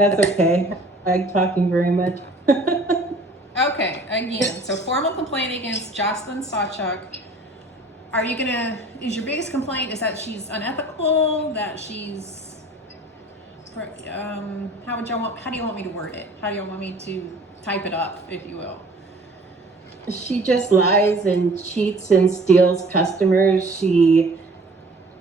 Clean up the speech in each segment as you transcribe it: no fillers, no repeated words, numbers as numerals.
That's okay. I like talking very much. Okay, again, so formal complaint against Jocelyn Sawchuk. Are you gonna, is your biggest complaint is that she's unethical, that she's, how do you want me to word it? How do you want me to type it up, if you will? She just lies and cheats and steals customers. She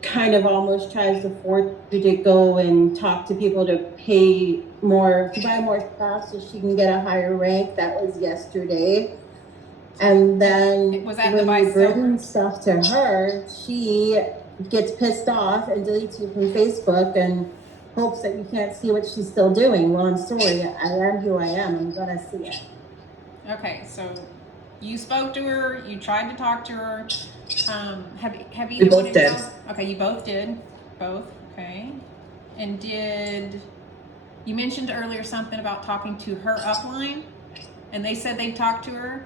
kind of almost tries to force you to go and talk to people to pay more, to buy more stuff so she can get a higher rank. That was yesterday. And then Was that when the you bring silver stuff to her, she gets pissed off and deletes you from Facebook and hopes that you can't see what she's still doing. Well, I'm sorry. I am who I am. I'm going to see it. Okay, so you spoke to her, you tried to talk to her. Have We both did. Okay, you both did. Both, okay. And you mentioned earlier something about talking to her upline, and they said they talked to her,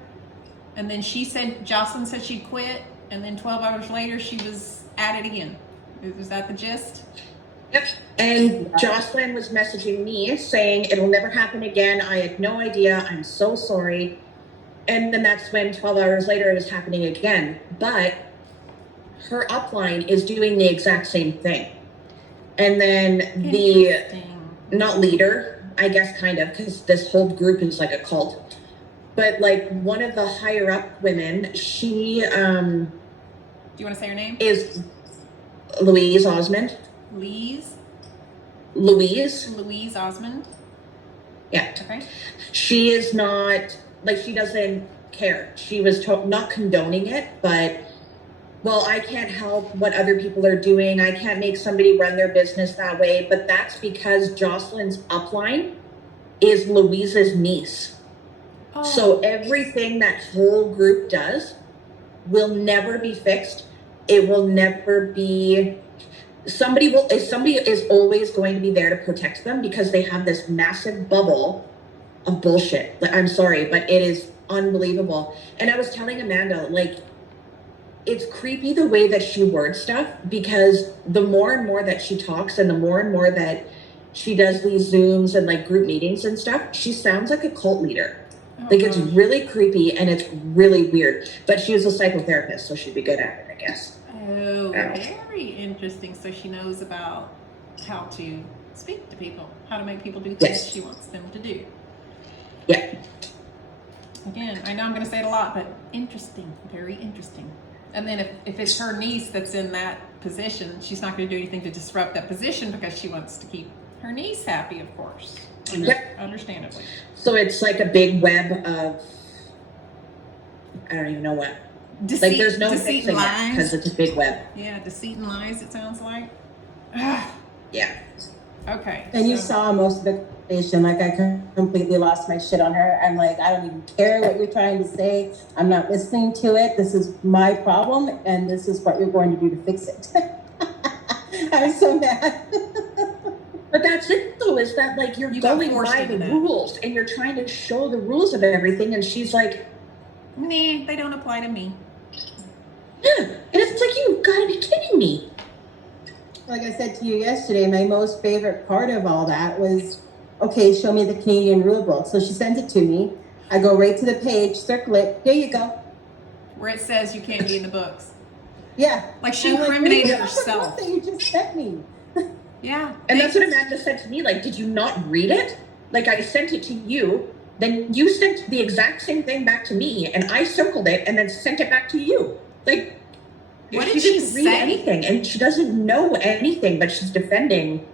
and then Jocelyn said she'd quit, and then 12 hours later she was at it again. Is that the gist? Yep. And Jocelyn was messaging me saying it'll never happen again. I had no idea. I'm so sorry. And then that's when 12 hours later it was happening again. But her upline is doing the exact same thing. And then the, not leader, I guess kind of, because this whole group is like a cult. But like one of the higher up women, she... do you want to say her name? Is Louise Osmond. Louise Osmond. Yeah. Okay. She is not, like, she doesn't care. She was not condoning it, but, well, I can't help what other people are doing. I can't make somebody run their business that way. But that's because Jocelyn's upline is Louise's niece. Oh. So everything that whole group does will never be fixed. It will never be... Somebody is always going to be there to protect them because they have this massive bubble of bullshit. Like, I'm sorry, but it is unbelievable. And I was telling Amanda, like, it's creepy the way that she words stuff, because the more and more that she talks and the more and more that she does these Zooms and like group meetings and stuff, she sounds like a cult leader. Oh, like, gosh. It's really creepy and it's really weird. But she was a psychotherapist, so she'd be good at it, I guess. Oh, very interesting. So she knows about how to speak to people, how to make people do things she wants them to do. Yeah. Again, I know I'm going to say it a lot, but interesting, very interesting. And then if it's her niece that's in that position, she's not going to do anything to disrupt that position because she wants to keep her niece happy, of course. Understandably. So it's like a big web of, I don't even know what. Deceit, like there's no deceit and lies, because it's a big web. Yeah, deceit and lies, it sounds like. Yeah. Okay. And you saw most of the conversation. Like, I completely lost my shit on her. I'm like, I don't even care what you're trying to say. I'm not listening to it. This is my problem, and this is what you're going to do to fix it. I'm so mad. But that's it, though, is that, like, you're going by the rules, and you're trying to show the rules of everything, and she's like, nah, they don't apply to me. Yeah, and it's like, you've got to be kidding me. Like I said to you yesterday, my most favorite part of all that was, okay, show me the Canadian rule book. So she sent it to me. I go right to the page, circle it. Here you go. Where it says you can't be in the books. Yeah. Like she incriminated herself. That you just sent me. Yeah. And that's what Amanda said to me. Like, did you not read it? Like, I sent it to you. Then you sent the exact same thing back to me, and I circled it and then sent it back to you. Like, what did she didn't read anything, and she doesn't know anything, but she's defending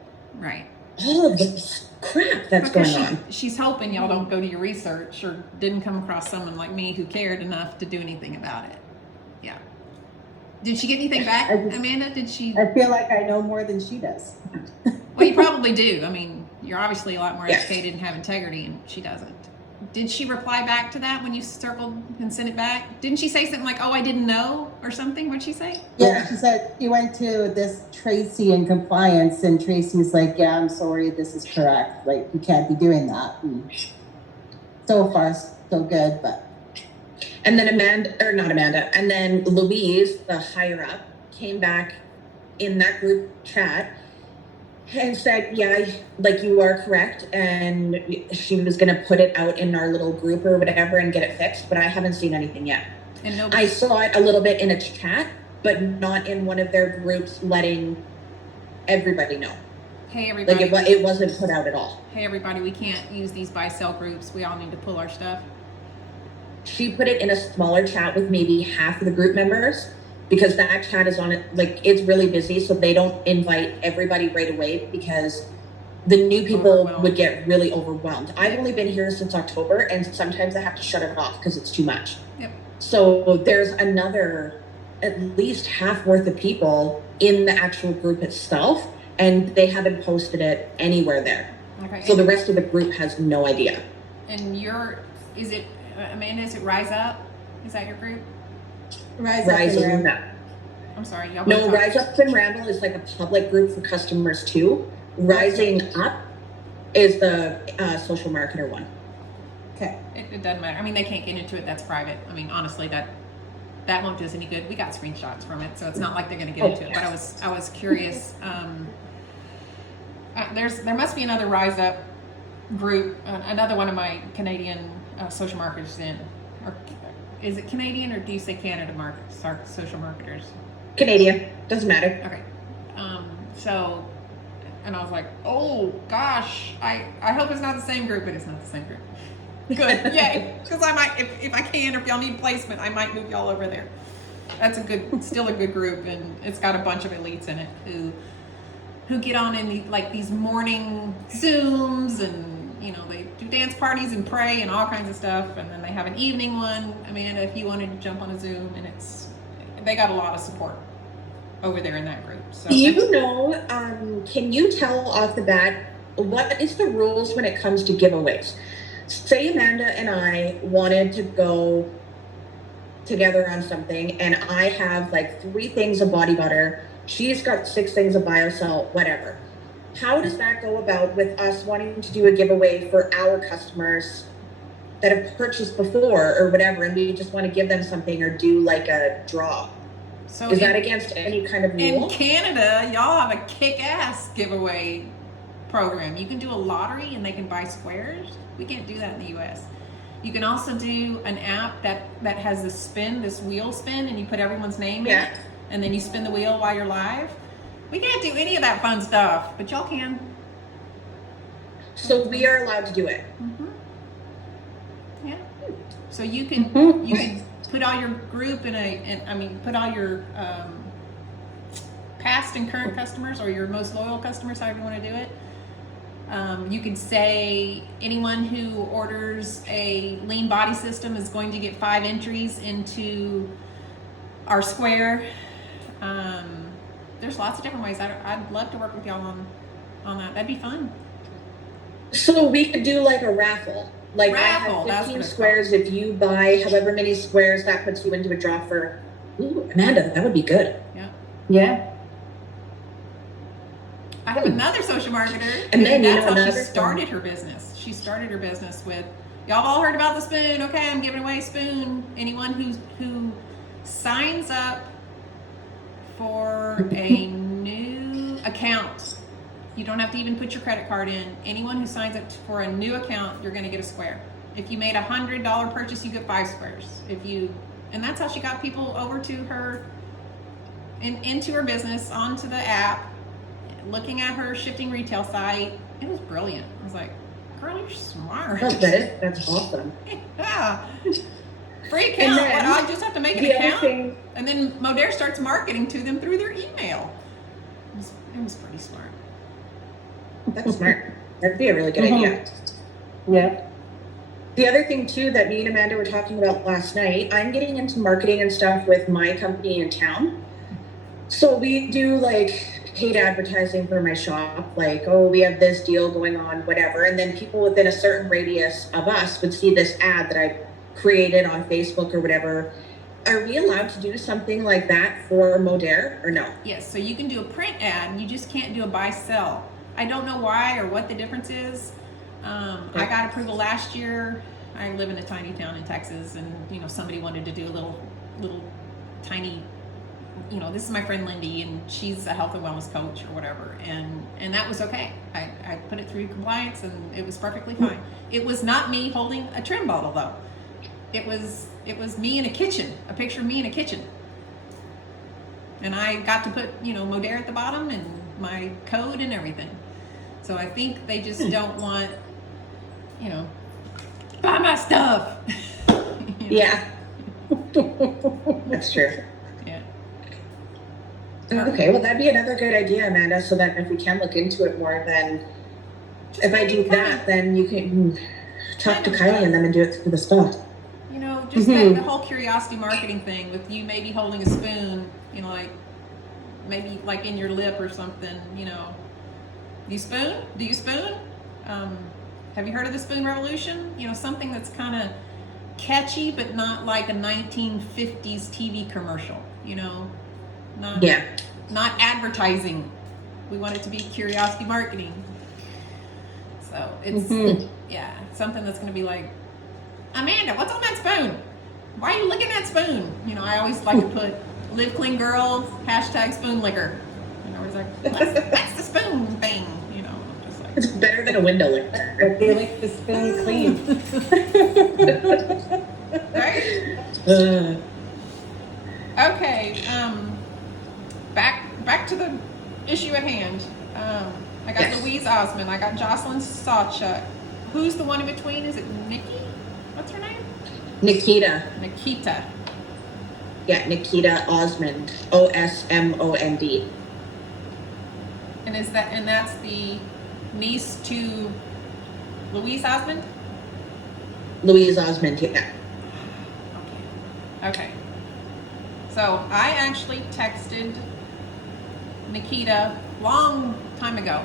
all of this crap that's going on. She's hoping y'all don't go to your research or didn't come across someone like me who cared enough to do anything about it. Yeah. Did she get anything back, Amanda? Did she? I feel like I know more than she does. Well, you probably do. I mean, you're obviously a lot more educated and have integrity, and she doesn't. Did she reply back to that when you circled and sent it back? Didn't she say something like, oh, I didn't know or something? What'd she say? Yeah, she said she went to this Tracy in compliance, and Tracy's like, yeah, I'm sorry, this is correct. Like, you can't be doing that. And so far, so good, but. And then and then Louise, the higher up, came back in that group chat and said, yeah, like you are correct. And she was going to put it out in our little group or whatever and get it fixed, but I haven't seen anything yet. And I nobody, saw it a little bit in a chat, but not in one of their groups letting everybody know. hey Like everybody, it wasn't put out at all. hey everybody, we can't use these buy-sell groups. We all need to pull our stuff. She put it in a smaller chat with maybe half of the group members, because that chat is on it, like it's really busy, so they don't invite everybody right away because the new people Overwhelmed. would get really overwhelmed. I've only been here since October, and sometimes I have to shut it off because it's too much. Yep. So there's another at least half worth of people in the actual group itself, and they haven't posted it anywhere there. Okay. So the rest of the group has no idea. And is it, Amanda, is it Rise Up? Is that your group? Rise Rise up Up. and ramble. I'm sorry, y'all. No, both talk. Rise Up and Ramble is like a public group for customers too. Rising Up is the social marketer one. Okay. It doesn't matter. I mean, they can't get into it. That's private. I mean, honestly, that won't do us any good. We got screenshots from it, so it's not like they're going to get into it. But I was curious. There must be another Rise Up group. Another one of my Canadian social marketers in, or is it Canadian or do you say Canada social marketers? Canadian, doesn't matter. Okay. So, and I was like, oh gosh, I hope it's not the same group, but it's not the same group. Good, yay! Because I might, if I can, or if y'all need placement, I might move y'all over there. That's still a good group, and it's got a bunch of elites in it who get on in these morning Zooms, and they do dance parties and pray and all kinds of stuff, and then they have an evening one. Amanda, if you wanted to jump on a Zoom, and they got a lot of support over there in that group. So can you tell off the bat what is the rules when it comes to giveaways? Say Amanda and I wanted to go together on something, and I have like 3 things of body butter. She's got 6 things of BioCell, whatever. How does that go about with us wanting to do a giveaway for our customers that have purchased before or whatever, and we just want to give them something or do like a draw? So is that against any kind of rule? In Canada, y'all have a kick-ass giveaway program. You can do a lottery and they can buy squares. We can't do that in the US. You can also do an app that has this wheel spin, and you put everyone's name in it, and then you spin the wheel while you're live. We can't do any of that fun stuff, but y'all can. So we are allowed to do it. Mm-hmm. Yeah. So you can put all your group put all your past and current customers, or your most loyal customers, however you want to do it. You could say anyone who orders a lean body system is going to get 5 entries into our square. There's lots of different ways. I'd love to work with y'all on that. That'd be fun. So we could do like a raffle. Like Raffle, I have 15 squares. If you buy however many squares, that puts you into a draw for. Ooh, Amanda, that would be good. Yeah. Yeah. I have another social marketer, and then that's how she started her business. She started her business with, y'all all heard about the spoon. Okay, I'm giving away a spoon. Anyone who signs up for a new account, you don't have to even put your credit card in. Anyone who signs up for a new account, you're going to get a square. If you made a $100 purchase, you get 5 squares. And that's how she got people over to her, into her business, onto the app, looking at her shifting retail site. It was brilliant. I was like, girl, you're smart. That's awesome. Yeah. Free account. I just have to make an account. And then Mōdere starts marketing to them through their email. It was pretty smart. That's smart. That'd be a really good idea. Yeah. The other thing too that me and Amanda were talking about last night, I'm getting into marketing and stuff with my company in town. So we do like paid advertising for my shop, like, oh, we have this deal going on, whatever. And then people within a certain radius of us would see this ad that I created on Facebook or whatever. Are we allowed to do something like that for Mōdere or no? Yes, so you can do a print ad, you just can't do a buy sell. I don't know why or what the difference is. I got approval last year. I live in a tiny town in Texas, and somebody wanted to do a little tiny you know, this is my friend Lindy, and she's a health and wellness coach or whatever, and that was okay. I put it through compliance, and it was perfectly fine. It was not me holding a trim bottle though. It was me in a kitchen, a picture of me in a kitchen, and I got to put, you know, Mōdere at the bottom and my code and everything. So I think they just don't want, you know, buy my stuff. You know? Yeah. That's true. Yeah. Okay, well, that'd be another good idea, Amanda, so that if we can look into it more, then Just if I do maybe that, then you can talk to kind of, Kylie and them and do it through the spot. you know, just that, the whole curiosity marketing thing with you maybe holding a spoon, you know, like maybe like in your lip or something, you know. Do you spoon? Do you spoon? Have you heard of the spoon revolution? You know, something that's kind of catchy, but not like a 1950s TV commercial, you know, not advertising. We want it to be curiosity marketing. So it's, yeah, something that's going to be like, Amanda, what's on that spoon? Why are you licking that spoon? You know, I always like to put live clean girls, hashtag spoon licker. You know, it's like, that's the spoon thing, you know, just like. It's better than a window licker. They like the spoon clean. Right? Okay, back to the issue at hand. I got Louise Osmond. I got Jocelyn Sawchuk. Who's the one in between? Is it Nikki? What's her name? Nikita. Nikita. Yeah, Nikita Osmond. Osmond. And that's the niece to Louise Osmond? Louise Osmond, yeah. Okay. So I actually texted Nikita long time ago,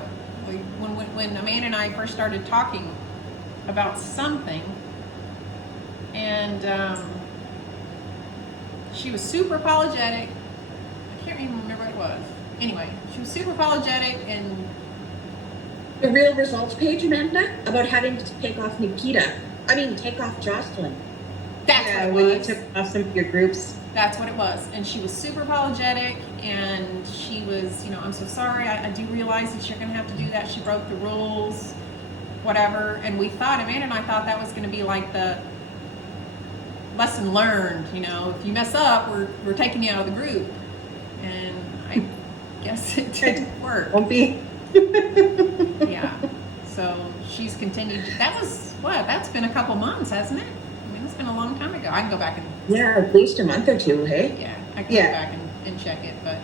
when Amanda and I first started talking about something, and she was super apologetic. I can't even remember what it was. Anyway, she was super apologetic, and The real results page, Amanda, about having to take off take off Jocelyn. that's Yeah, what when it you was. took off some of your groups. That's what it was. And she was super apologetic, and she was, you know, I'm so sorry. I do realize that you're going to have to do that. She broke the rules, whatever. And Amanda and I thought that was going to be like the lesson learned, you know, if you mess up, we're taking you out of the group. And I guess it didn't work. Won't be. Yeah. So she's continued. That was, what, that's been a couple months, hasn't it? I mean, it's been a long time ago. I can go back and Yeah, at least a month or two, hey? yeah, I can go back and check it. But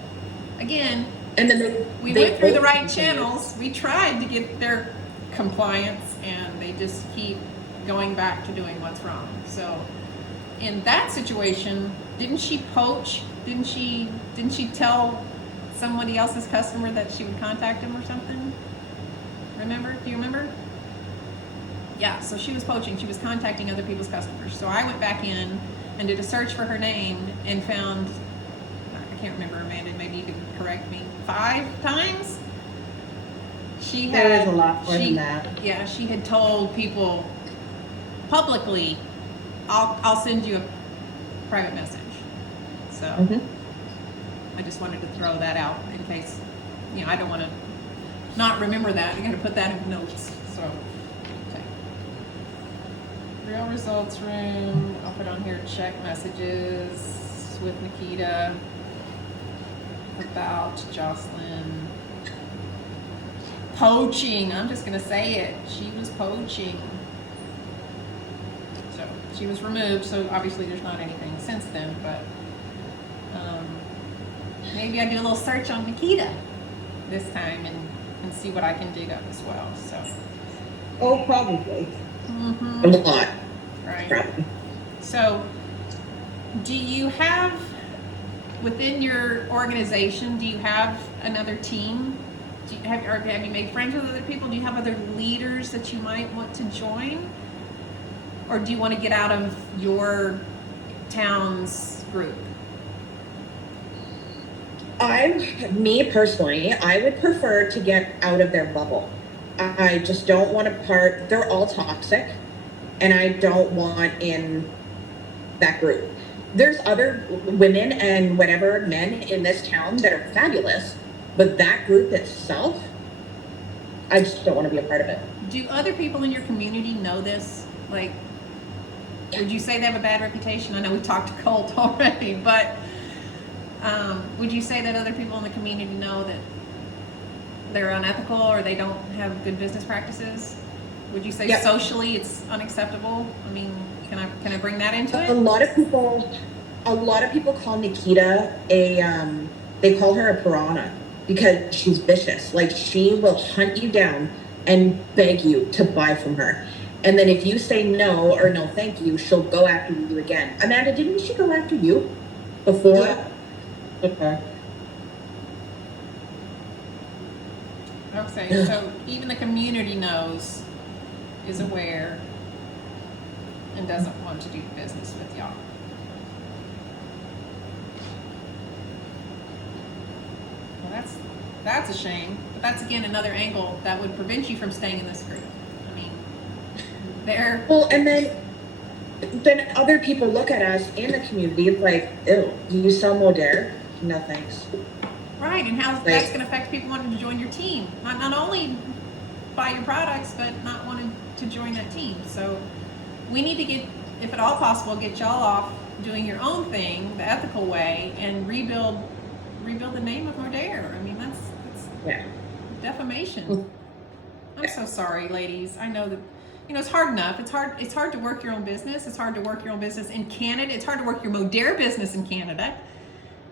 again, And then we went through the right channels. We tried to get their compliance, and they just keep going back to doing what's wrong. So in that situation, didn't she poach? Didn't she tell somebody else's customer that she would contact him or something? Remember? Do you remember? Yeah, so she was poaching. She was contacting other people's customers. So I went back in and did a search for her name and found, I can't remember, Amanda, maybe you could correct me, 5 times? There is a lot more than that. Yeah, she had told people publicly, I'll send you a private message. So I just wanted to throw that out in case, you know, I don't want to not remember that. I got to put that in notes. So, okay. Real results room. I'll put on here check messages with Nikita about Jocelyn poaching. I'm just going to say it. She was poaching. So she was removed. So obviously there's not anything since then, but maybe I do a little search on Nikita this time and see what I can dig up as well. So. Oh, probably. A lot. Right. Probably. So, do you have, within your organization, do you have another team? Have you made friends with other people? Do you have other leaders that you might want to join? Or do you want to get out of your town's group? Me personally, I would prefer to get out of their bubble. I just don't want to they're all toxic, and I don't want in that group. there's other women and whatever men in this town that are fabulous, but that group itself, I just don't want to be a part of it. Do other people in your community know this? Like, would you say they have a bad reputation? I know we talked to Colt already, but would you say that other people in the community know that they're unethical or they don't have good business practices? Would you say Yep. socially it's unacceptable? I mean, can I bring that into A it? lot of people call Nikita they call her a piranha because she's vicious. Like, she will hunt you down and beg you to buy from her. And then if you say no or no thank you, she'll go after you again. Amanda, didn't she go after you before? Yeah. Okay. Okay, so even the community knows, is aware, and doesn't want to do business with y'all. Well, that's a shame. But that's again another angle that would prevent you from staying in this group. I mean, they're Well, and then other people look at us in the community like, ew, you sell Mōdere? No thanks. right, and how that's going to affect people wanting to join your team. Not only buy your products, but not wanting to join that team. So we need to get, if at all possible, get y'all off doing your own thing the ethical way and rebuild the name of Mōdere. I mean, that's Yeah. defamation. I'm so sorry, ladies. I know that, you know, it's hard enough. It's hard to work your own business. It's hard to work your own business in Canada. It's hard to work your Mōdere business in Canada.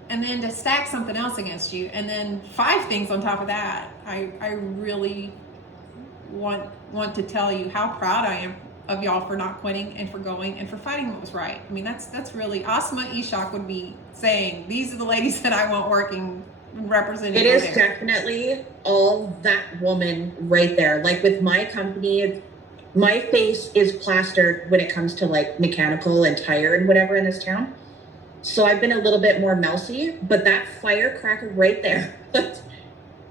And then to stack something else against you, and then 5 things on top of that. I really want to tell you how proud I am of y'all for not quitting and for going and for fighting what was right. I mean, that's really, Asma Ishak would be saying, these are the ladies that I want working, representing. It is Mōdere. definitely all that woman right there. Like, with my company, my face is plastered when it comes to like mechanical and tire and whatever in this town. So I've been a little bit more mousy, but that firecracker right there,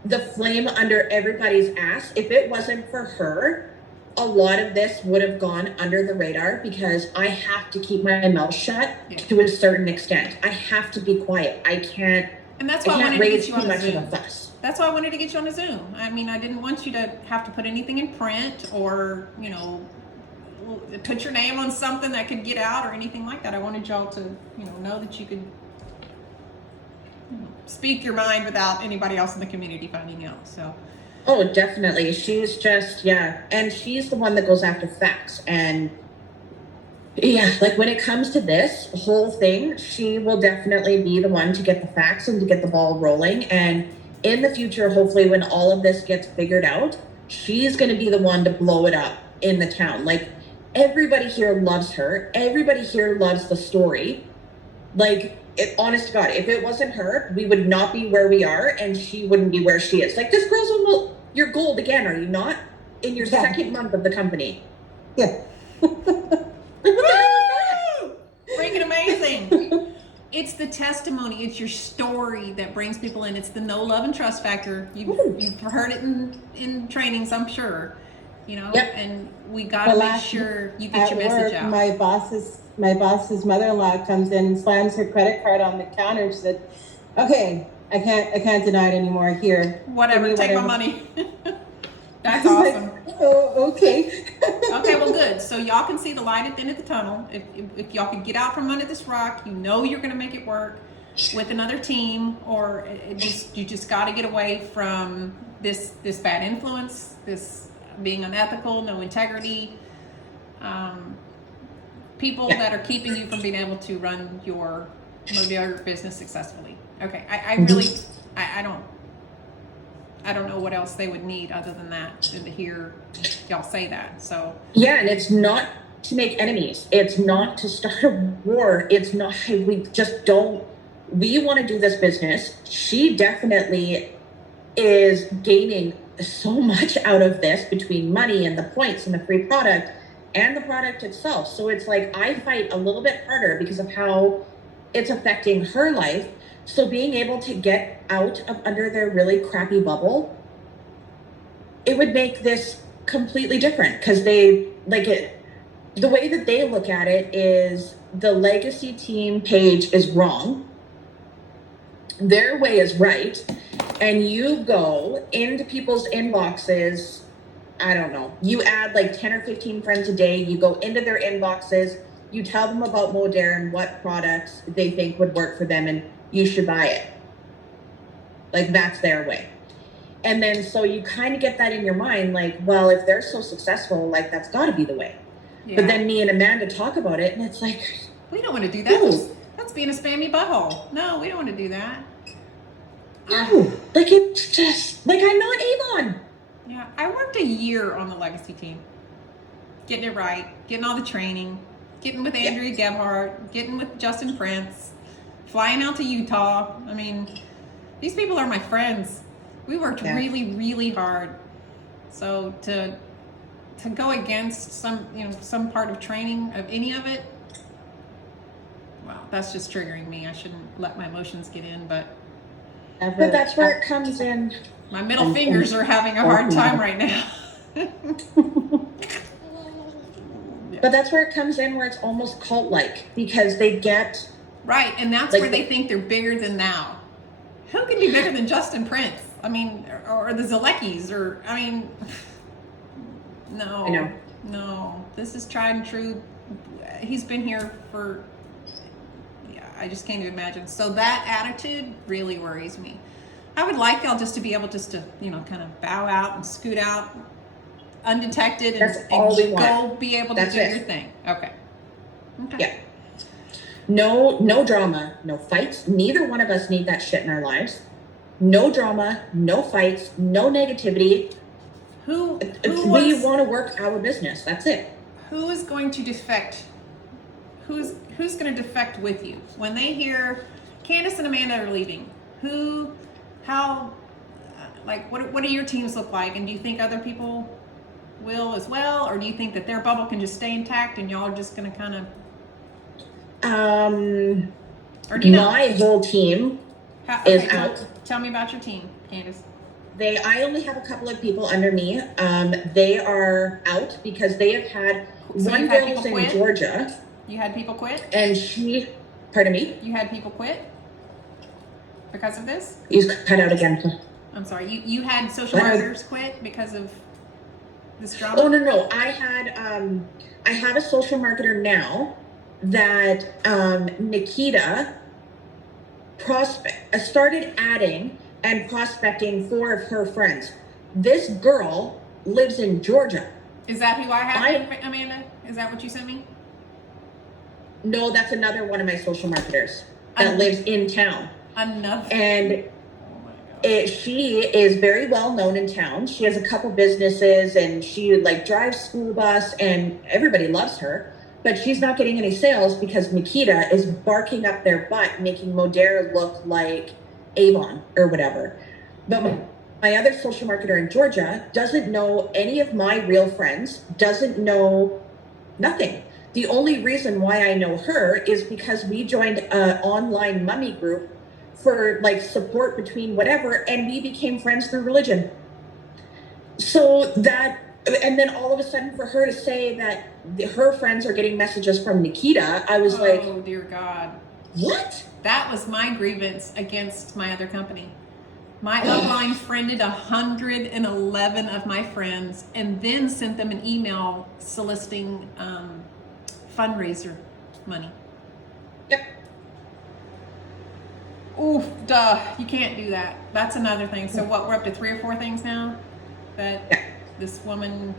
the flame under everybody's ass. If it wasn't for her, a lot of this would have gone under the radar because I have to keep my mouth shut to a certain extent. I have to be quiet. I can't. And that's why I wanted to raise get you too on a much of Zoom. a fuss. That's why I wanted to get you on a Zoom. I mean, I didn't want you to have to put anything in print or, you know, put your name on something that could get out or anything like that. I wanted y'all to, you know that you could speak your mind without anybody else in the community finding out. So. Oh, definitely. She's just, yeah. And she's the one that goes after facts. And yeah, like when it comes to this whole thing, she will definitely be the one to get the facts and to get the ball rolling. And in the future, hopefully when all of this gets figured out, she's going to be the one to blow it up in the town. Like, everybody here loves her. Everybody here loves the story. Like, honest to God, if it wasn't her, we would not be where we are, and she wouldn't be where she is. Like, this girl's almost, you're gold again, are you not? In your second month of the company. Yeah. Freaking amazing. It's the testimony, it's your story that brings people in. It's the know, love, and trust factor. You've heard it in trainings, I'm sure. You know, Yep. and we gotta make sure you get your message out. My boss's mother-in-law comes in and slams her credit card on the counter and she said, "Okay, I can't deny it anymore. Here, Whatever, take my money." That's I was awesome. like, oh, okay. Okay, well, good. So y'all can see the light at the end of the tunnel. If y'all can get out from under this rock, you know you're going to make it work with another team, or you just got to get away from this bad influence, this being unethical, no integrity, people that are keeping you from being able to run your Mōdere business successfully. Okay, I really, I don't know what else they would need other than that, than to hear y'all say that. So Yeah, and it's not to make enemies. It's not to start a war. It's not, we just don't, we want to do this business. She definitely is gaining so much out of this between money and the points and the free product and the product itself. So it's like, I fight a little bit harder because of how it's affecting her life. So being able to get out of under their really crappy bubble, it would make this completely different because they like it. the way that they look at it is the legacy team page is wrong. Their way is right. And you go into people's inboxes, I don't know, you add like 10 or 15 friends a day, you go into their inboxes, you tell them about Mōdere and what products they think would work for them and you should buy it. Like that's their way. And then so you kind of get that in your mind, like, well, if they're so successful, like that's got to be the way. Yeah. But then me and Amanda talk about it and it's like, we don't want to do that. That's being a spammy butthole. No, we don't want to do that. No, like it's just like I'm not Avon. Yeah, I worked a year on the legacy team, getting it right, getting all the training, getting with Andrea Gebhardt, getting with Justin Prince, flying out to Utah. I mean, these people are my friends. We worked really, really hard. So to go against some part of training of any of it, wow, that's just triggering me. I shouldn't let my emotions get in, but that's where it comes in. My middle fingers are having a hard time right now. But that's where it comes in, where it's almost cult-like, because they get... Right, and that's like, where they think they're bigger than thou. Who can be bigger than Justin Prince? I mean, or the Zaleckis, or, I mean... No. I know. No. This is tried and true. He's been here for... I just can't even imagine. So that attitude really worries me. I would like y'all just to be able just to, kind of bow out and scoot out undetected and go be able to do your thing. Okay. Yeah. No drama, no fights. Neither one of us need that shit in our lives. No drama, no fights, no negativity. We want to work our business. That's it. Who is going to defect? Who's going to defect with you when they hear Candace and Amanda are leaving? What do your teams look like? And do you think other people will as well, or do you think that their bubble can just stay intact and y'all are just going to kind of? Or do you know? My whole team is out. Tell me about your team, Candace. I only have a couple of people under me. They are out because they have had one girl's in Georgia. You had people quit? And pardon me? You had people quit because of this? You cut out again. I'm sorry. You had social marketers quit because of this drama? Oh, no. I have a social marketer now that Nikita started adding and prospecting 4 of her friends. This girl lives in Georgia. Is that who I have, Amanda? Is that what you sent me? No, that's another one of my social marketers that lives in town. Another. And she is very well known in town. She has a couple businesses and she drives school bus and everybody loves her. But she's not getting any sales because Nikita is barking up their butt, making Mōdere look like Avon or whatever. But my other social marketer in Georgia doesn't know any of my real friends, doesn't know nothing. The only reason why I know her is because we joined an online mummy group for support between whatever, and we became friends through religion. So that, and then all of a sudden for her to say that her friends are getting messages from Nikita, I was like, oh dear God. What? That was my grievance against my other company. My upline friended 111 of my friends and then sent them an email soliciting fundraiser money. Yep. Oof, duh. You can't do that. That's another thing. So what, we're up to 3 or 4 things now that this woman...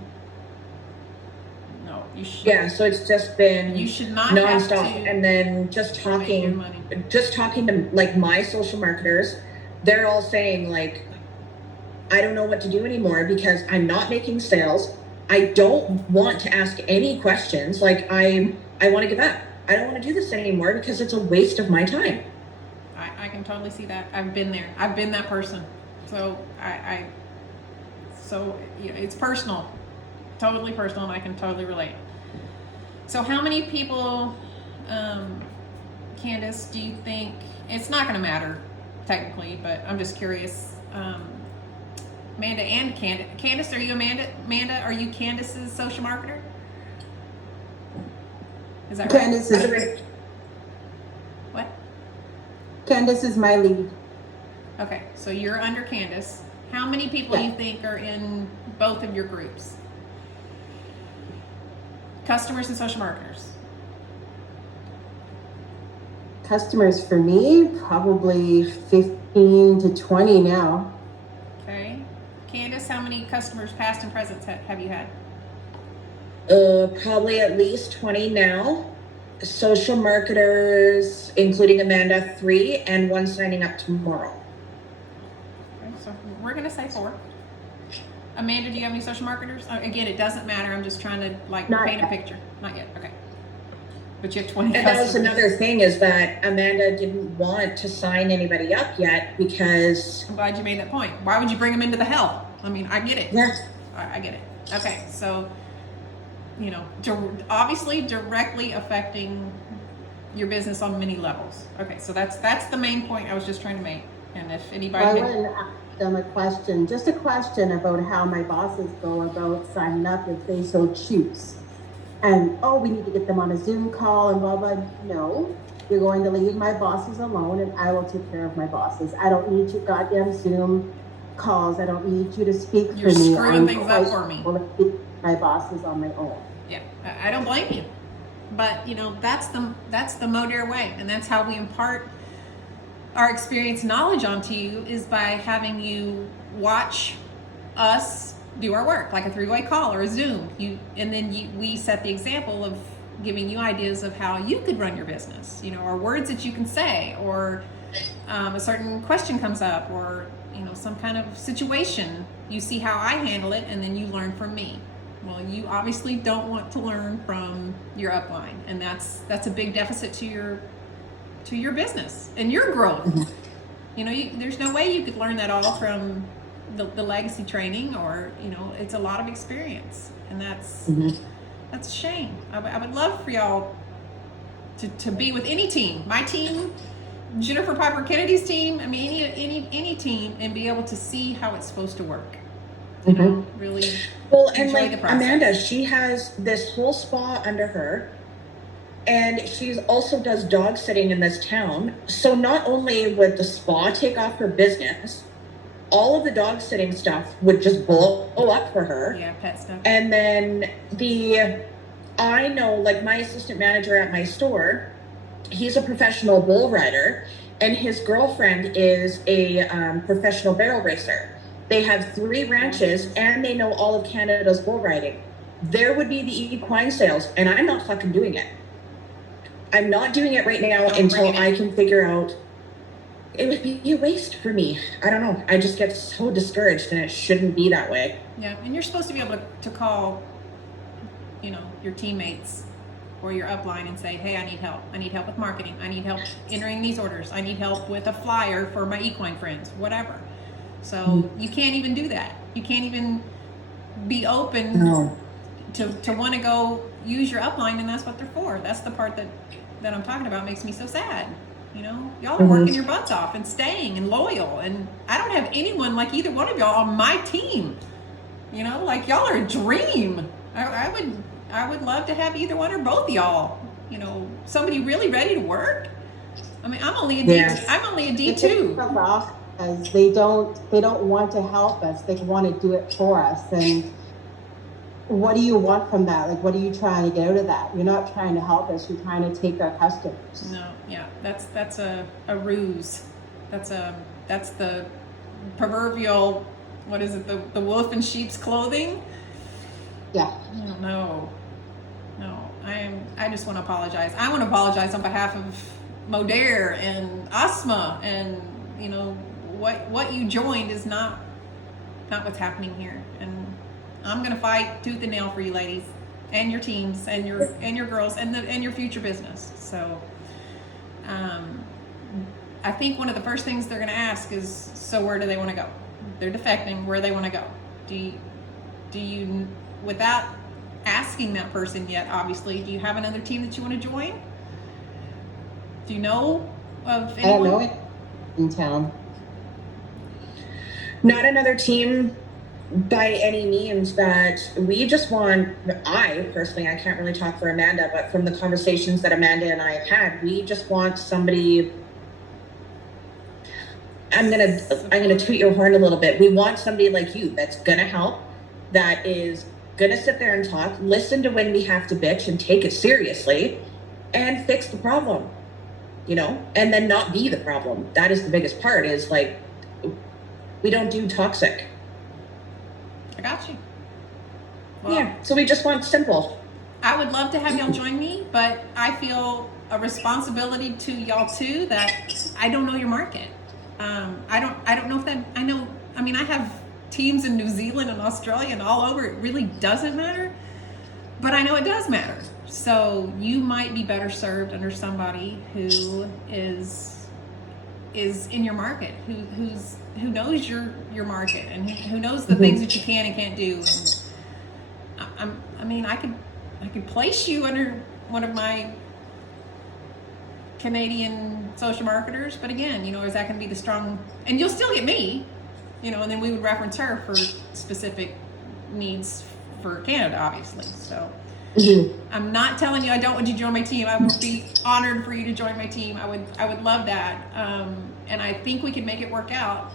No, you should. Yeah, so it's just been you should not nonstop. Have to and then just talking to my social marketers, they're all saying I don't know what to do anymore because I'm not making sales. I don't want to ask any questions. I want to give up. I don't want to do this anymore because it's a waste of my time. I can totally see that. I've been there. I've been that person. So it's personal, totally personal, and I can totally relate. So how many people, Candace, do you think, it's not going to matter technically, but I'm just curious, Amanda and Candace, are you Amanda? Amanda, are you Candace's social marketer? Is that right? What? Candace is my lead. Okay, so you're under Candace. How many people Yeah. you think are in both of your groups? Customers and social marketers. Customers for me, probably 15 to 20 now. Okay. Candace, how many customers, past and present, have you had? Probably at least 20 now. Social marketers, including Amanda, 3, and 1 signing up tomorrow. Okay, so we're gonna say 4. Amanda, do you have any social marketers? Again, it doesn't matter. I'm just trying to Not paint yet. a picture. Not yet. Okay. But you have 20 And that was customers. another thing, is that Amanda didn't want to sign anybody up yet because... I'm glad you made that point. Why would you bring them into the hell? I mean, I get it. Yeah. I get it. Okay, so, obviously directly affecting your business on many levels. Okay, so that's the main point I was just trying to make. And if anybody I wouldn't ask them a question about how my bosses go about signing up if they so choose. And, we need to get them on a Zoom call and blah, blah. No, you're going to leave my bosses alone and I will take care of my bosses. I don't need your goddamn Zoom calls. I don't need you to speak You're for me. screwing things up for me. My bosses on my own. Yeah, I don't blame you. But, that's the Mōdere way. And that's how we impart our experience knowledge onto you, is by having you watch us do our work, like a 3-way call or a Zoom. We set the example of giving you ideas of how you could run your business, or words that you can say, or a certain question comes up, or some kind of situation. You see how I handle it, and then you learn from me. Well, you obviously don't want to learn from your upline, and that's a big deficit to your business and your growth. Mm-hmm. There's no way you could learn that all from the legacy training, or it's a lot of experience, and that's a shame. I would love for y'all to be with any team, my team, Jennifer Piper Kennedy's team. I mean, any team, and be able to see how it's supposed to work. Really. Well, and enjoy the process. Amanda, she has this whole spa under her, and she also does dog sitting in this town. So not only would the spa take off her business, all of the dog sitting stuff would just blow up for her. Yeah, pet stuff. And then I know, my assistant manager at my store, he's a professional bull rider, and his girlfriend is a professional barrel racer. They have 3 ranches, and they know all of Canada's bull riding. There would be the equine sales, and I'm not fucking doing it. I'm not doing it right now until I can figure out. It would be a waste for me. I don't know. I just get so discouraged, and it shouldn't be that way. Yeah, and you're supposed to be able to call, your teammates or your upline and say, hey, I need help. I need help with marketing. I need help entering these orders. I need help with a flyer for my equine friends, whatever. So you can't even do that. You can't even be open to want to go use your upline, and that's what they're for. That's the part that I'm talking about makes me so sad. Y'all are working your butts off and staying and loyal, and I don't have anyone like either one of y'all on my team. Y'all are a dream. I would love to have either one or both of y'all. Somebody really ready to work. I mean, I'm only a D. Yes. I'm only a D2. Because they don't want to help us. They want to do it for us. And what do you want from that? What are you trying to get out of that? You're not trying to help us. You're trying to take our customers. No, yeah, that's a ruse. That's the proverbial, what is it? The wolf in sheep's clothing. Yeah. No. I just want to apologize. I want to apologize on behalf of Mōdere and Asma, and what you joined is not what's happening here, and I'm gonna fight tooth and nail for you ladies and your teams and your girls and your future business. So I think one of the first things they're gonna ask is, so where do they want to go? They're defecting, where they want to go. Do you, without asking that person yet, obviously, do you have another team that you want to join? Do you know of anyone? I don't know it in town. Not another team by any means that we just want, I personally, I can't really talk for Amanda, but from the conversations that Amanda and I have had, we just want somebody, I'm gonna toot your horn a little bit. We want somebody like you that's gonna help, that is gonna sit there and talk, listen to when we have to bitch and take it seriously, and fix the problem, you know, and then not be the problem. That is the biggest part, is like, we don't do toxic. I got you. Well, Yeah, so we just want simple. I would love to have y'all join me, but I feel a responsibility to y'all too, that I don't know your market. I don't know if that, I know, I mean, I have teams in New Zealand and Australia and all over. It really doesn't matter, but I know it does matter. So you might be better served under somebody who is in your market, who knows your market, and who knows the things that you can and can't do. And I mean, I could place you under one of my Canadian social marketers, but again, you know, is that going to be the strong? And you'll still get me, you know, and then we would reference her for specific needs for Canada, obviously. So I'm not telling you I don't want you to join my team. I would be honored for you to join my team. I would love that, and I think we could make it work out.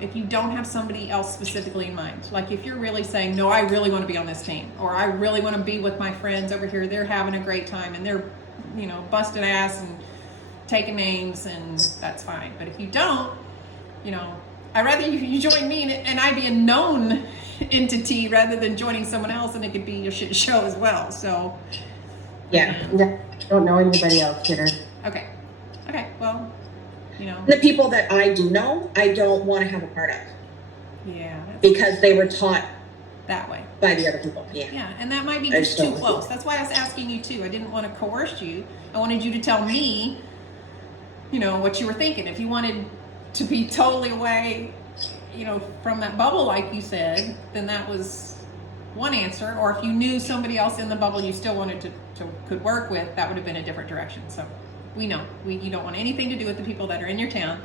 If you don't have somebody else specifically in mind, like if you're really saying, no, I really want to be on this team, or I really want to be with my friends over here, they're having a great time and they're, you know, busting ass and taking names, and that's fine. But if you don't, you know, I'd rather you join me and I be a known entity rather than joining someone else and it could be a shit show as well. So Yeah, don't know anybody else here. Okay, well, you know, the people that I do know, I don't want to have a part of. Yeah. Because they were taught that way by the other people. Yeah. Yeah, and that might be just too close. That's why I was asking you too. I didn't want to coerce you. I wanted you to tell me, you know, what you were thinking. If you wanted to be totally away, you know, from that bubble, like you said, then that was one answer. Or if you knew somebody else in the bubble you still wanted to could work with, that would have been a different direction. So we know you don't want anything to do with the people that are in your town,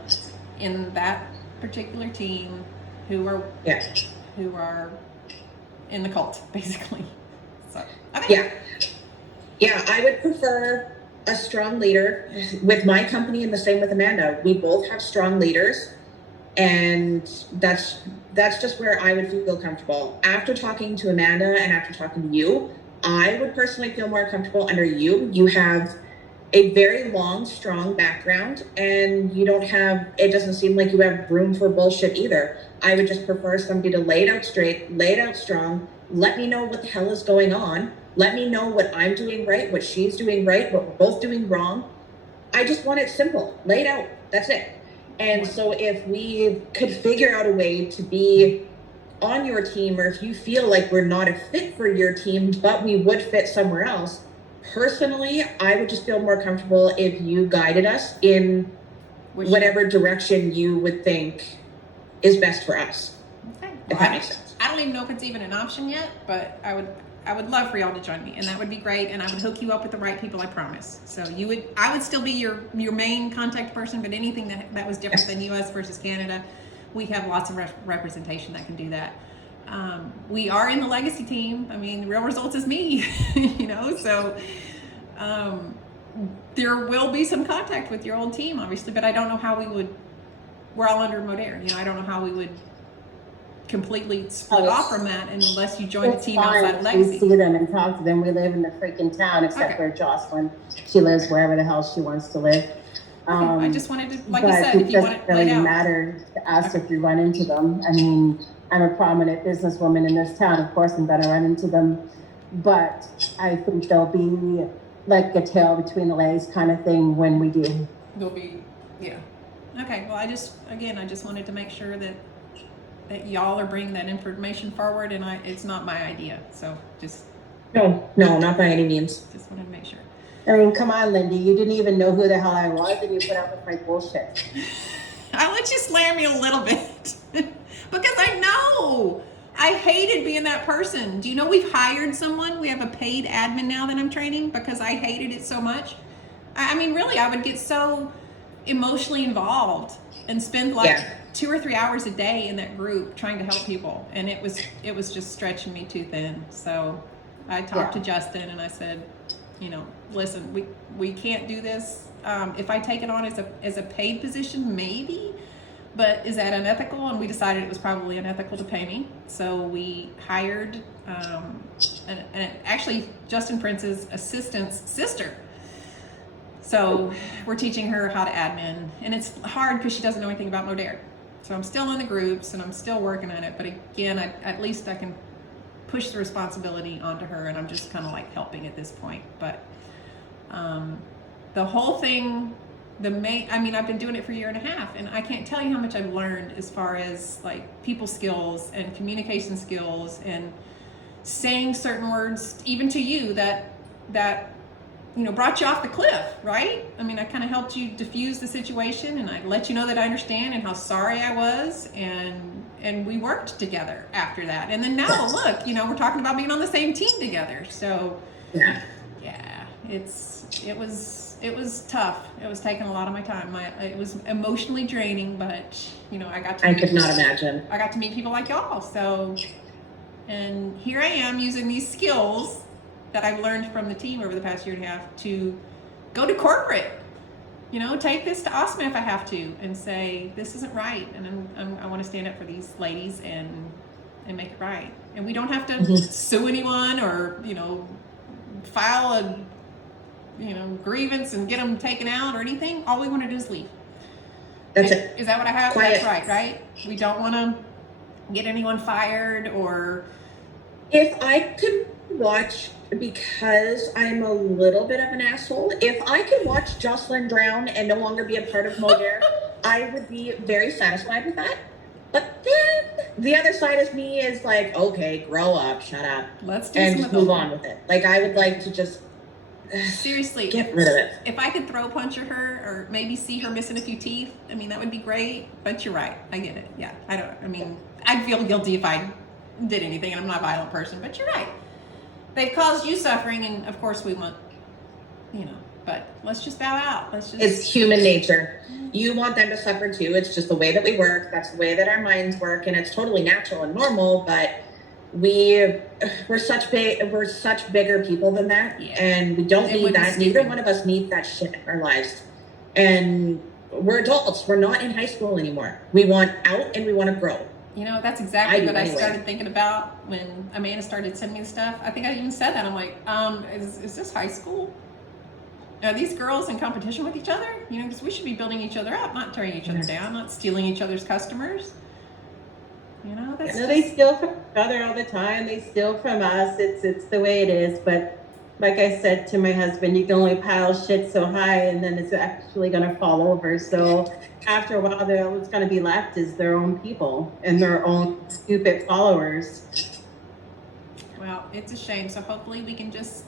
in that particular team, who are in the cult, basically. So okay. Yeah, I would prefer a strong leader with my company, and the same with Amanda. We both have strong leaders, and that's just where I would feel comfortable. After talking to Amanda and after talking to you, I would personally feel more comfortable under you. You have a very long, strong background, and it doesn't seem like you have room for bullshit either. I would just prefer somebody to lay it out straight, lay it out strong, let me know what the hell is going on, let me know what I'm doing right, what she's doing right, what we're both doing wrong. I just want it simple, laid out, that's it. And so if we could figure out a way to be on your team, or if you feel like we're not a fit for your team, but we would fit somewhere else, personally, I would just feel more comfortable if you guided us in whatever direction you would think is best for us. Okay. If that makes sense. I don't even know if it's even an option yet, but I would love for y'all to join me, and that would be great. And I would hook you up with the right people, I promise. So I would still be your main contact person, but anything that was different than U.S. versus Canada, we have lots of representation that can do that. We are in the legacy team. I mean, Real Results is me, you know, so there will be some contact with your old team, obviously, but I don't know how we're all under Mōdere, you know, I don't know how we would completely split off from that unless you join a team outside of legacy. We see them and talk to them. We live in the freaking town, except for Jocelyn. She lives wherever the hell she wants to live. I just wanted to, like you said, if you want it laid out. It doesn't really matter to us if you run into them. I mean, I'm a prominent businesswoman in this town. Of course, I'm going to run into them. But I think there'll be like a tail between the legs kind of thing when we do. There'll be, yeah. Okay, well, I just wanted to make sure that y'all are bringing that information forward, and it's not my idea. So just. No, not by any means. Just wanted to make sure. I mean, come on, Lindy. You didn't even know who the hell I was, and you put up with my bullshit. I let you slam me a little bit because I know I hated being that person. Do you know we've hired someone? We have a paid admin now that I'm training because I hated it so much. I mean, really, I would get so emotionally involved and spend like 2 or 3 hours a day in that group trying to help people, and it was just stretching me too thin. So I talked to Justin and I said, you know, listen, we can't do this. If I take it on as a paid position, maybe, but is that unethical? And we decided it was probably unethical to pay me. So we hired and actually Justin Prince's assistant's sister. So we're teaching her how to admin, and it's hard because she doesn't know anything about Mōdere. So I'm still in the groups and I'm still working on it, but again, at least I can push the responsibility onto her, and I'm just kind of like helping at this point. But the whole thing, I've been doing it for 1.5 years, and I can't tell you how much I've learned as far as like people skills and communication skills and saying certain words, even to you that you know, brought you off the cliff, right? I mean, I kind of helped you diffuse the situation, and I let you know that I understand and how sorry I was, and we worked together after that. And then now, look, you know, we're talking about being on the same team together. So, yeah, it was tough. It was taking a lot of my time. It was emotionally draining, but you know, I could not imagine. I got to meet people like y'all. So, and here I am using these skills that I've learned from the team over the past 1.5 years to go to corporate, you know, take this to Osman if I have to, and say, this isn't right. And I want to stand up for these ladies and make it right. And we don't have to sue anyone or, you know, file a, you know, grievance and get them taken out or anything. All we want to do is leave. That's it. Is that what I have? Quiet. That's right? We don't want to get anyone fired or... If I could watch, because I'm a little bit of an asshole, if I could watch Jocelyn drown and no longer be a part of Mōdere, I would be very satisfied with that. But then the other side of me is like, okay, grow up, shut up, let's do and some just move on with it. Like, I would like to just seriously get rid of it. If I could throw punch her or maybe see her missing a few teeth, I mean, that would be great. But you're right, I get it. Yeah, I'd feel guilty if I did anything, and I'm not a violent person. But you're right. They've caused you suffering, and of course we want, you know, but let's just bow out. It's human nature. You want them to suffer too. It's just the way that we work. That's the way that our minds work, and it's totally natural and normal, but we're such bigger people than that, and we don't need that. Neither one of us need that shit in our lives. And we're adults. We're not in high school anymore. We want out and we want to grow. You know, that's exactly what I started thinking about when Amanda started sending me the stuff. I think I even said that. I'm like, is this high school? Are these girls in competition with each other? You know, because we should be building each other up, not tearing each other down, not stealing each other's customers. You know, that's they steal from each other all the time. They steal from us. It's the way it is. But like I said to my husband, you can only pile shit so high, and then it's actually going to fall over. So after a while, what's going to be left is their own people and their own stupid followers. Well, it's a shame. So hopefully we can just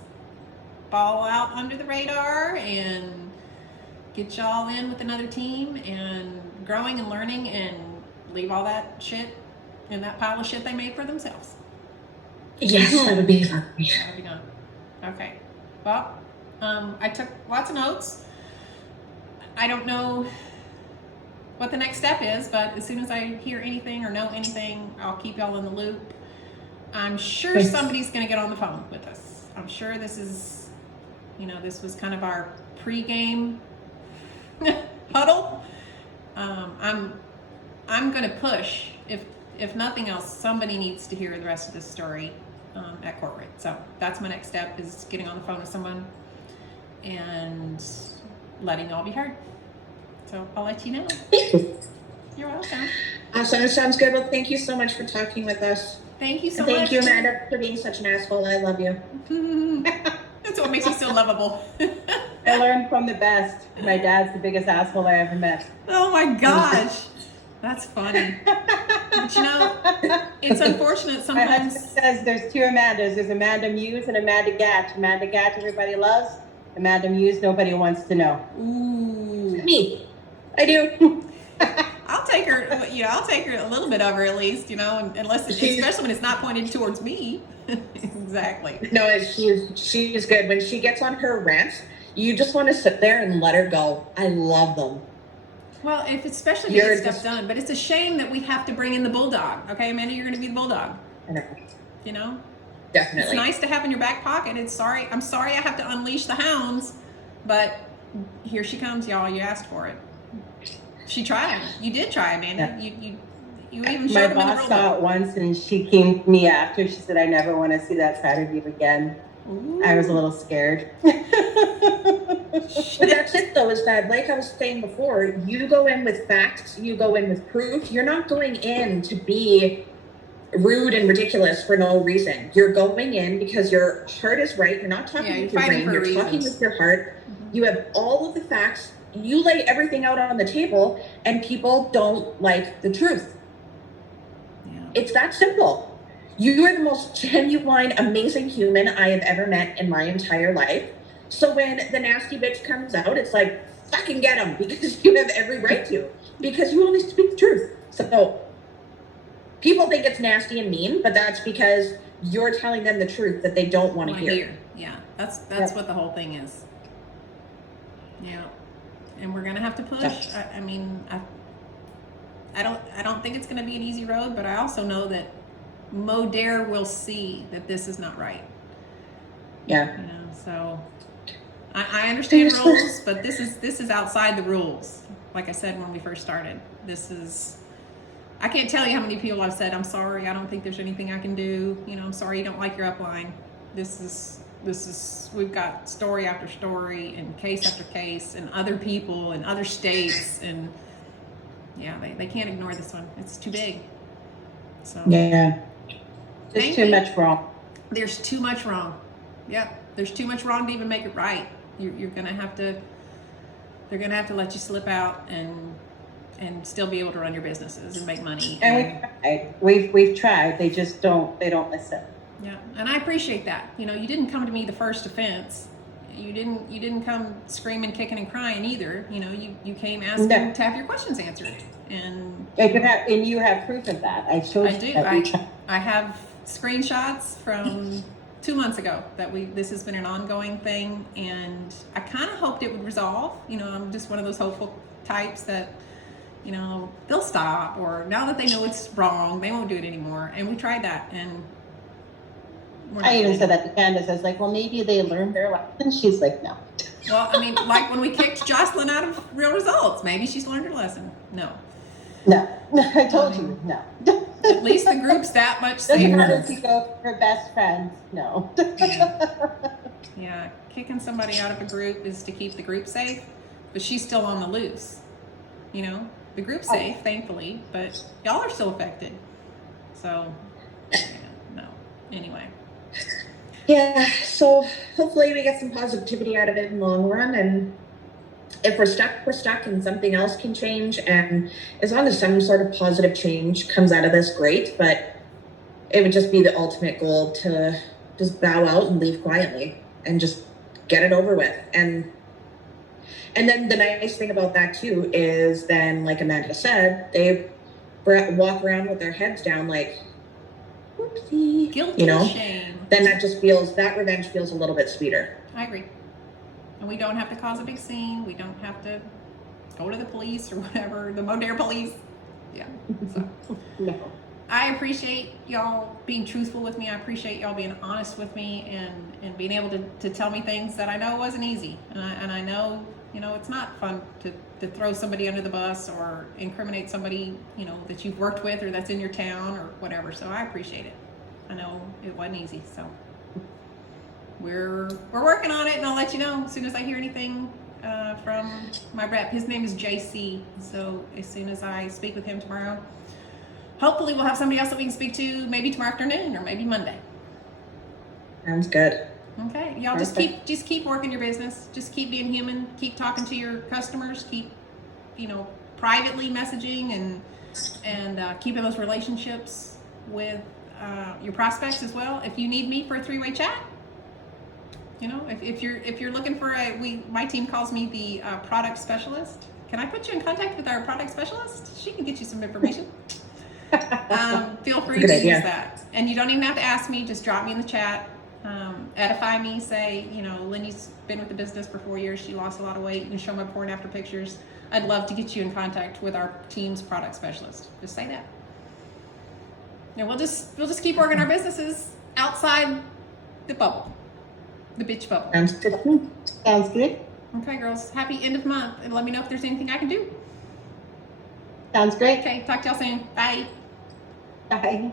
fall out under the radar and get y'all in with another team and growing and learning, and leave all that shit in that pile of shit they made for themselves. Yes, that would be fun. That would be gone. Okay. Well, I took lots of notes. I don't know what the next step is, but as soon as I hear anything or know anything, I'll keep y'all in the loop. I'm sure somebody's going to get on the phone with us. I'm sure this is, you know, this was kind of our pre-game huddle. I'm going to push. If nothing else, somebody needs to hear the rest of this story at corporate. So that's my next step, is getting on the phone with someone and letting y'all be heard. So I'll let you know. You're welcome. Awesome. Sounds good. Well, thank you so much for talking with us. Thank you so much. Thank you, Amanda, for being such an asshole. I love you. That's what makes you so lovable. I learned from the best. My dad's the biggest asshole I ever met. Oh my gosh. That's funny. But you know, it's unfortunate sometimes. My husband says there's two Amandas. There's Amanda Muse and Amanda Gatch. Amanda Gatch everybody loves. Amanda Muse nobody wants to know. Ooh. Me. I do. I'll take her, you know, I'll take her a little bit of her at least, you know, unless, especially when it's not pointed towards me. Exactly. No, she's good. When she gets on her rants, you just want to sit there and let her go. I love them. Well, especially if you You're get stuff just- done, but it's a shame that we have to bring in the bulldog. Okay, Amanda, you're going to be the bulldog. I know. You know, Definitely. it's nice to have in your back pocket. I'm sorry I have to unleash the hounds, but here she comes, y'all. You asked for it. She tried. You did try, Amanda. Yeah. You even My showed him in the boss rule saw book. it once and she came to me after. She said, I never want to see that side of you again. Ooh. I was a little scared. But that's it though, is that, like I was saying before, you go in with facts, you go in with proof. You're not going in to be rude and ridiculous for no reason. You're going in because your heart is right. You're not talking Yeah, with you're your fighting brain, for a you're talking reason. with your heart. You have all of the facts. You lay everything out on the table, and people don't like the truth. Yeah. It's that simple. You are the most genuine, amazing human I have ever met in my entire life. So when the nasty bitch comes out, it's like, fucking get him, because you have every right to, because you only speak the truth. So people think it's nasty and mean, but that's because you're telling them the truth that they don't want to hear. Yeah, that's Yep. what the whole thing is. Yeah, and we're gonna have to push. I mean, I don't think it's gonna be an easy road, but I also know that Mōdere will see that this is not right. Yeah. You know, so I understand rules, but this is outside the rules. Like I said when we first started, I can't tell you how many people I've said, I'm sorry, I don't think there's anything I can do. You know, I'm sorry you don't like your upline. This is we've got story after story and case after case and other people in other states, and yeah, they can't ignore this one. It's too big. So Yeah. There's Thank too you. much wrong. there's too much wrong. Yep, there's too much wrong to even make it right. You're gonna have to. They're gonna have to let you slip out and still be able to run your businesses and make money. And we've tried. They just don't listen. Yeah, and I appreciate that. You know, you didn't come to me the first offense. You didn't come screaming, kicking, and crying either. You know, you came asking No. to have your questions answered, and And you have proof of that. I showed I you do. that we tried. I have screenshots from 2 months ago that this has been an ongoing thing, and I kind of hoped it would resolve. You know, I'm just one of those hopeful types that, you know, they'll stop, or now that they know it's wrong, they won't do it anymore. And we tried that, and we're not I even doing said it. that to Candace. I was like, well, maybe they learned their lesson. She's like, no. Well, I mean, like when we kicked Jocelyn out of Real Results, maybe she's learned her lesson. No. No. I told you, no. At least the group's that much Doesn't matter safer. if you go for best friends. No. Yeah, kicking somebody out of a group is to keep the group safe, but she's still on the loose. You know, the group's safe, thankfully, but y'all are still affected. So, yeah, no. Anyway. Yeah, so hopefully we get some positivity out of it in the long run, and if we're stuck, and something else can change, and as long as some sort of positive change comes out of this, great, but it would just be the ultimate goal to just bow out and leave quietly and just get it over with. And then the nice thing about that too is then, like Amanda said, they walk around with their heads down like, whoopsie, Guilty you know, shame. then that revenge feels a little bit sweeter. I agree. And we don't have to cause a big scene. We don't have to go to the police or whatever, the Mōdere police. Yeah. So No. I appreciate y'all being truthful with me. I appreciate y'all being honest with me and being able to tell me things that I know wasn't easy. And I know, you know, it's not fun to throw somebody under the bus or incriminate somebody, you know, that you've worked with or that's in your town or whatever. So I appreciate it. I know it wasn't easy. So we're working on it, and I'll let you know as soon as I hear anything from my rep. His name is JC. So as soon as I speak with him tomorrow, hopefully we'll have somebody else that we can speak to maybe tomorrow afternoon or maybe Monday. Sounds good. Okay, y'all just keep working your business. Just keep being human. Keep talking to your customers. Keep, you know, privately messaging and keeping those relationships with your prospects as well. If you need me for a 3-way chat, you know, if you're looking for my team calls me the product specialist. Can I put you in contact with our product specialist? She can get you some information. Feel free to use that. And you don't even have to ask me, just drop me in the chat. edify me, say, you know, Lenny's been with the business for 4 years. She lost a lot of weight. You can show my before and after pictures. I'd love to get you in contact with our team's product specialist. Just say that. And we'll just keep working our businesses outside the bubble, the bitch bubble. Sounds good. Sounds good. Okay, girls. Happy end of month, and let me know if there's anything I can do. Sounds great. Okay, talk to y'all soon. Bye. Bye.